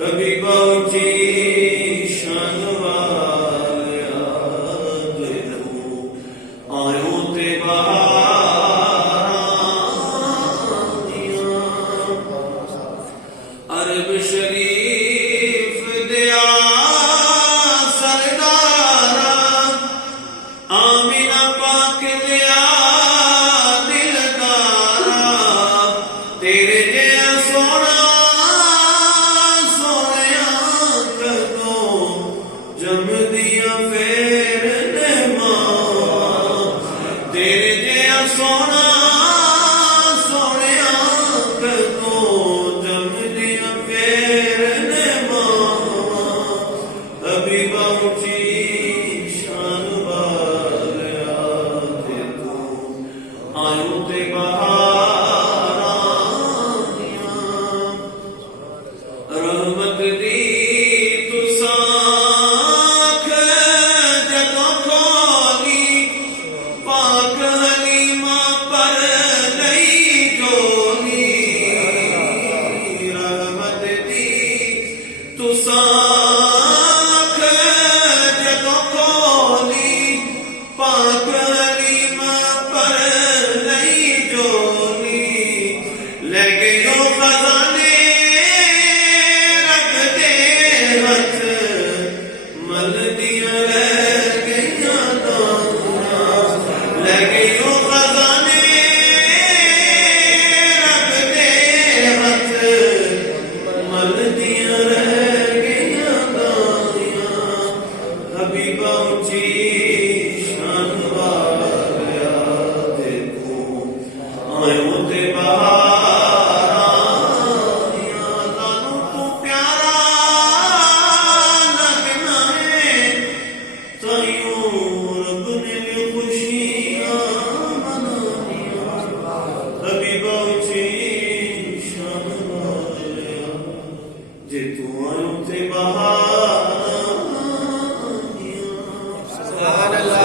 حبیبا اوچی شان والے آئیوں تے بہاراں عرب شریف دیا سردارا آمینہ پاک دیا دلدارا تیرے جیا سونا جم دیا پھر ماں تیرے جیا سونا سونیا کدوں جم دیا پھر ماں حبیبا اوچی شان والے آئیوں تے بہاراں رحمت دی حبیبا اوچی شان والے آئیوں تے بہاراں تانوں تو پیارا لگنا ہے تائیوں رب نے بھی خوشیاں منائیاں حبیبا اوچی شان والے جے تو آئیوں تے بہاراں سبحان اللہ